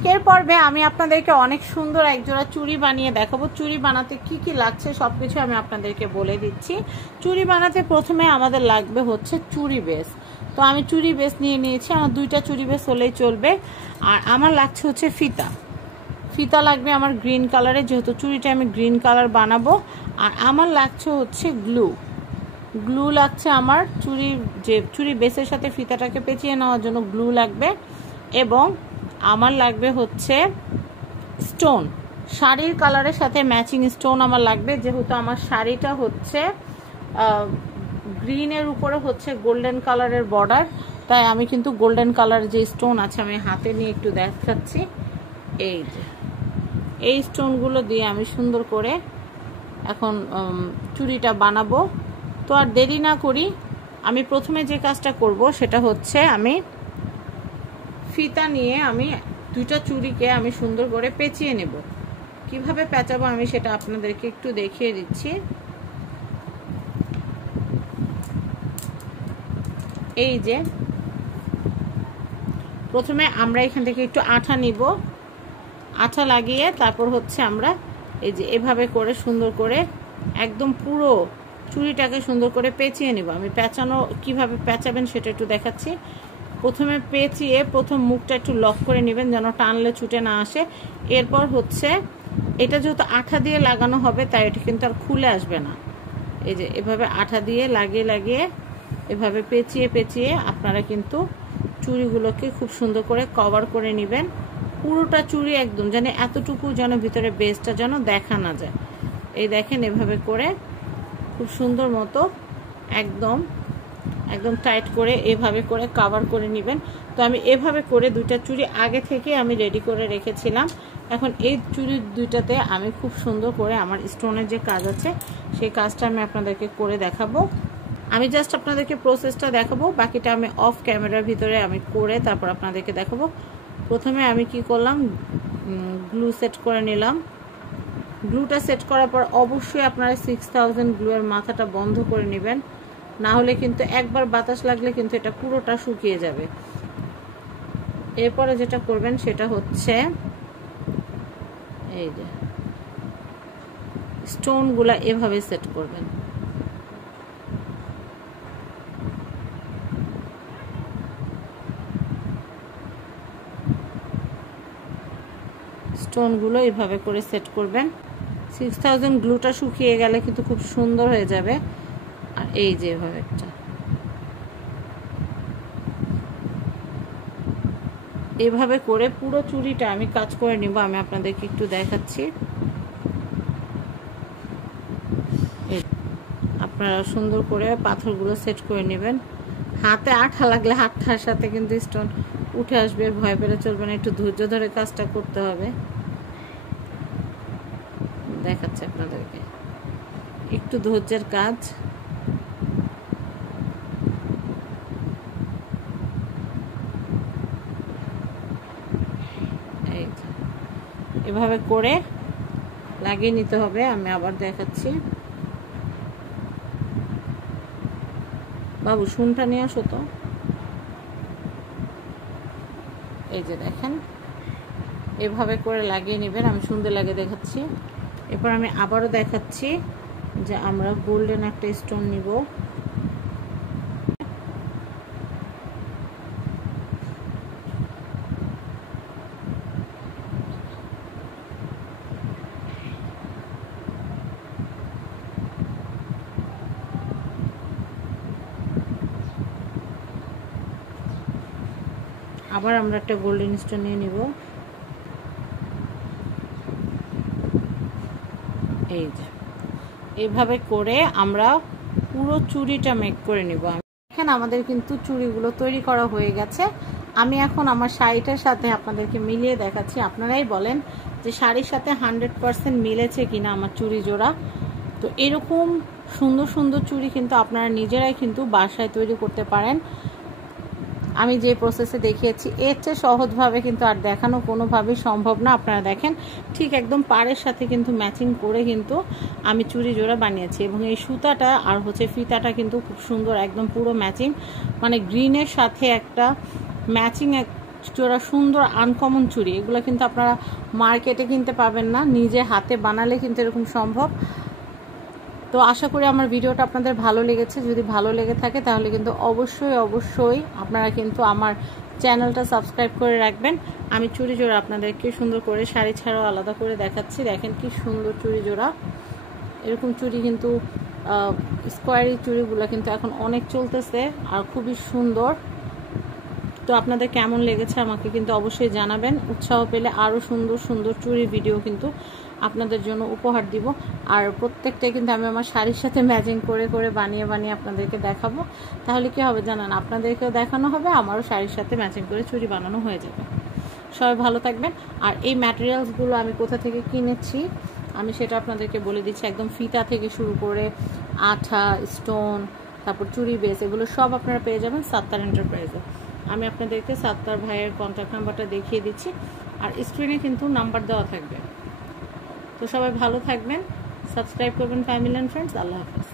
আজকের পর্বে আমি আপনাদেরকে অনেক সুন্দর একজোড়া চুড়ি বানিয়ে দেখাবো। চুড়ি বানাতে কি কি লাগছে সবকিছু আমি আপনাদেরকে বলে দিচ্ছি। চুড়ি বানাতে প্রথমে আমাদের লাগবে হচ্ছে চুড়ি বেস। তো আমি চুড়ি বেস নিয়ে নিয়েছি, আমার দুইটা চুড়ি বেস হলেই চলবে। আর আমার লাগছে হচ্ছে ফিতা। ফিতা লাগবে আমার গ্রিন কালারে, যেহেতু চুড়িটা আমি গ্রিন কালার বানাবো। আর আমার লাগছে হচ্ছে গ্লু লাগছে আমার চুড়ি বেসের সাথে ফিতাটাকে পেঁচিয়ে নেওয়ার জন্য গ্লু লাগবে। এবং আমার লাগবে হচ্ছে স্টোন, শাড়ির কালারের সাথে ম্যাচিং স্টোন আমার লাগবে। যেহেতু আমার শাড়িটা হচ্ছে গ্রিনের উপরে হচ্ছে গোল্ডেন কালারের বর্ডার, তাই আমি কিন্তু গোল্ডেন কালার যে স্টোন আছে আমি হাতে নিয়ে একটু দেখাচ্ছি। এই স্টোনগুলো দিয়ে আমি সুন্দর করে এখন চুড়িটা বানাবো। তো আর দেরি না করি, আমি প্রথমে যে কাজটা করব সেটা হচ্ছে আমি ফিতা নিয়ে আমি দুইটা চুড়িকে আমি সুন্দর করে পেঁচিয়ে নেব। কিভাবে পেঁচাবো আমি সেটা আপনাদেরকে একটু দেখিয়ে দিচ্ছি। এই যে প্রথমে আমরা এখান থেকে একটু আঠা নিব, আঠা লাগিয়ে তারপর হচ্ছে আমরা এই যে এভাবে করে সুন্দর করে একদম পুরো চুড়িটাকে সুন্দর করে পেঁচিয়ে নেব। আমি কিভাবে পেঁচাবেন সেটা একটু দেখাচ্ছি। প্রথমে পেঁচিয়ে প্রথম মুখটা একটু লক করে নেবেন যেন টানলে ছুটে না আসে। এরপর হচ্ছে এটা যেহেতু আঠা দিয়ে লাগানো হবে তাই এটা কিন্তু আর খুলে আসবে না। এই যে এভাবে আঠা দিয়ে লাগিয়ে এভাবে পেঁচিয়ে আপনারা কিন্তু চুড়িগুলোকে খুব সুন্দর করে কভার করে নেবেন। পুরোটা চুড়ি একদম যেন এতটুকু যেন ভিতরে বেসটা যেন দেখা না যায়। এই দেখেন এভাবে করে খুব সুন্দর মতো একদম টাইট করে এভাবে করে কভার করে নেবেন। তো আমি এভাবে করে দুইটা চুড়ি আগে থেকে আমি রেডি করে রেখেছিলাম। এখন এই চুড়ি দুইটাতে আমি খুব সুন্দর করে আমার স্টোনের যে কাজ আছে সেই কাজটা আমি আপনাদেরকে করে দেখাবো। আমি জাস্ট আপনাদেরকে প্রসেসটা দেখাবো, বাকিটা আমি অফ ক্যামেরার ভিতরে আমি করে তারপর আপনাদেরকে দেখাবো। প্রথমে আমি কি করলাম, গ্লু সেট করে নিলাম। গ্লুটা সেট করার পর অবশ্যই আপনারা 6000 গ্লুয়ের মাথাটা বন্ধ করে নেবেন, না হলে কিন্তু একবার বাতাস লাগলে কিন্তু এটা পুরোটা শুকিয়ে যাবে। এরপরে যেটা করবেন সেটা হচ্ছে এই যে স্টোনগুলা এভাবে সেট করবেন। স্টোনগুলো এভাবে করে সেট করবেন। 6000 গ্লুটা শুকিয়ে গেলে কিন্তু খুব সুন্দর হয়ে যাবে। আর এই যে এভাবে এভাবে করে পুরো চুড়িটা আমি কাজ করে নিব। আমি আপনাদেরকে একটু দেখাচ্ছি। আপনারা সুন্দর করে পাথরগুলো সেট করে নেবেন। হাতে আঠা লাগলে হাতটার সাথে কিন্তু স্টোন উঠে আসবে, ভয় পেলে চলবে না, একটু ধৈর্য ধরে কাজটা করতে হবে। দেখাচ্ছি আপনাদেরকে, একটু ধৈর্যের কাজ। এভাবে করে লাগিয়ে নিতে হবে। আমি আবার দেখাচ্ছি। বাবু শুনটা নিয়ে আসো তো। এই যে দেখেন এভাবে করে লাগিয়ে নেবেন। আমি সুন্দর লাগে দেখাচ্ছি। এরপর আমি আবারও দেখাচ্ছি যে আমরা গোল্ডেন একটা স্টোন নিব। আবার আমরা একটা গোল্ডেন স্টোন নিয়ে নিব। এই যে এইভাবে করে আমরা পুরো চুড়িটা মেক করে নিব। এখানে আমাদের কিন্তু চুড়িগুলো তৈরি করা হয়ে গেছে। আমি এখন আমার শাড়িটার সাথে আপনাদেরকে মিলিয়ে দেখাচ্ছি। আপনারাই বলেন যে শাড়ির সাথে 100% মিলেছে কিনা আমার চুড়ি জোড়া। তো এরকম সুন্দর সুন্দর চুড়ি কিন্তু আপনারা নিজেরাই কিন্তু বাসায় তৈরি করতে পারেন। আমি যে প্রসেসে দেখিয়েছি এর চেয়ে সহজভাবে কিন্তু আর দেখানো কোনোভাবেই সম্ভব না। আপনারা দেখেন ঠিক একদম পাড়ের সাথে কিন্তু ম্যাচিং করে কিন্তু আমি চুড়ি জোড়া বানিয়েছি। এবং এই সুতাটা আর হচ্ছে ফিতাটা কিন্তু খুব সুন্দর একদম পুরো ম্যাচিং, মানে গ্রিনের সাথে একটা ম্যাচিং জোড়া সুন্দর আনকমন চুড়ি। এগুলো কিন্তু আপনারা মার্কেটে কিনতে পাবেন না, নিজে হাতে বানালে কিন্তু এরকম সম্ভব। তো আশা করি আমার ভিডিওটা আপনাদের ভালো লেগেছে। যদি ভালো লেগে থাকে তাহলে কিন্তু অবশ্যই আপনারা কিন্তু আমার চ্যানেলটা সাবস্ক্রাইব করে রাখবেন। আমি চুড়ি জোড়া আপনাদেরকে সুন্দর করে শাড়ি ছাড়াও আলাদা করে দেখাচ্ছি। দেখেন কি সুন্দর চুড়ি জোড়া। এরকম চুড়ি কিন্তু স্কোয়ারি চুড়িগুলো কিন্তু এখন অনেক চলতেছে আর খুবই সুন্দর। তো আপনাদের কেমন লেগেছে আমাকে কিন্তু অবশ্যই জানাবেন। উৎসাহ পেলে আরও সুন্দর চুড়ির ভিডিও কিন্তু আপনাদের জন্য উপহার দিব। আর প্রত্যেকটাই কিন্তু আমি আমার শাড়ির সাথে ম্যাচিং করে বানিয়ে আপনাদেরকে দেখাবো। তাহলে কি হবে জানান, আপনাদেরকেও দেখানো হবে, আমারও শাড়ির সাথে ম্যাচিং করে চুড়ি বানানো হয়ে যাবে। সবাই ভালো থাকবেন। আর এই ম্যাটেরিয়ালসগুলো আমি কোথা থেকে কিনেছি আমি সেটা আপনাদেরকে বলে দিচ্ছি। একদম ফিতা থেকে শুরু করে আঠা, স্টোন, তারপর চুড়ি বেস, এগুলো সব আপনারা পেয়ে যাবেন সাত্তার এন্টারপ্রাইজে। আমি আপনাদেরকে সাত্তার ভাইয়ের কন্ট্যাক্ট নাম্বারটা দেখিয়ে দিচ্ছি, আর স্ক্রিনে কিন্তু নাম্বার দেওয়া থাকবে। তো সবাই ভালো থাকবেন, সাবস্ক্রাইব করবেন ফ্যামিলি অ্যান্ড ফ্রেন্ডস। আল্লাহ হাফেজ।